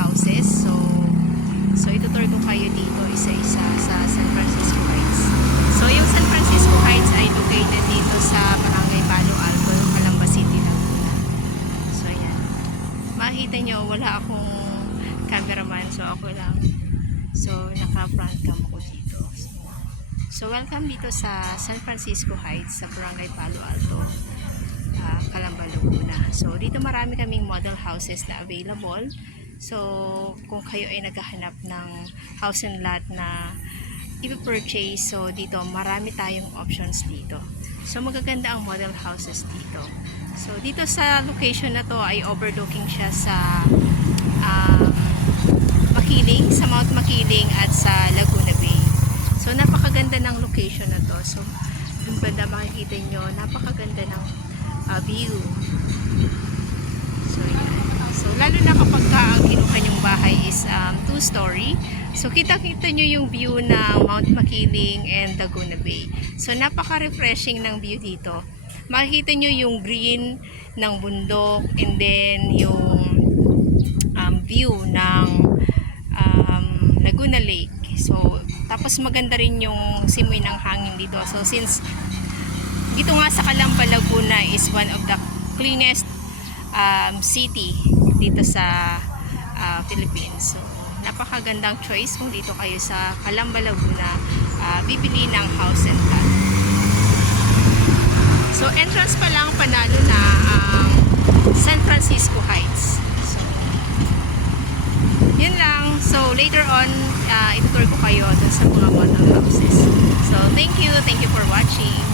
houses. So itutur ko kayo dito isa-isa sa San Francisco Heights. So yung San Francisco Heights ay located dito sa Barangay Palo Alto, Calamba City, Laguna. So yan. Makikita nyo, wala akong cameraman, so ako lang. So naka-front cam ko dito. So welcome dito sa San Francisco Heights sa Barangay Palo Alto, Calamba, Laguna. So dito marami kaming model houses na available. So kung kayo ay naghahanap ng house and lot na i-purchase, so dito marami tayong options dito. So magaganda ang model houses dito. So dito sa location na to ay overlooking siya sa Makiling, sa Mount Makiling at sa Laguna Bay. So napakaganda ng location na to. So yung banda makikita nyo, napakaganda ng view. So yan. So lalo na kapag ang kinuha nyong bahay is 2-story. So kita-kita nyo yung view ng Mount Makiling and Laguna Bay. So napaka-refreshing ng view dito. Makikita nyo yung green ng bundok and then yung view ng Laguna Lake. So tapos maganda rin yung simoy ng hangin dito. So since dito nga sa Calamba, Laguna is one of the cleanest city dito sa Philippines. So napakagandang choice kung dito kayo sa Calamba, Laguna bibili ng house and lot. So entrance pa lang panalo na San Francisco Heights. So yun lang. So later on itutur ko kayo dun sa mga model houses. So thank you for watching.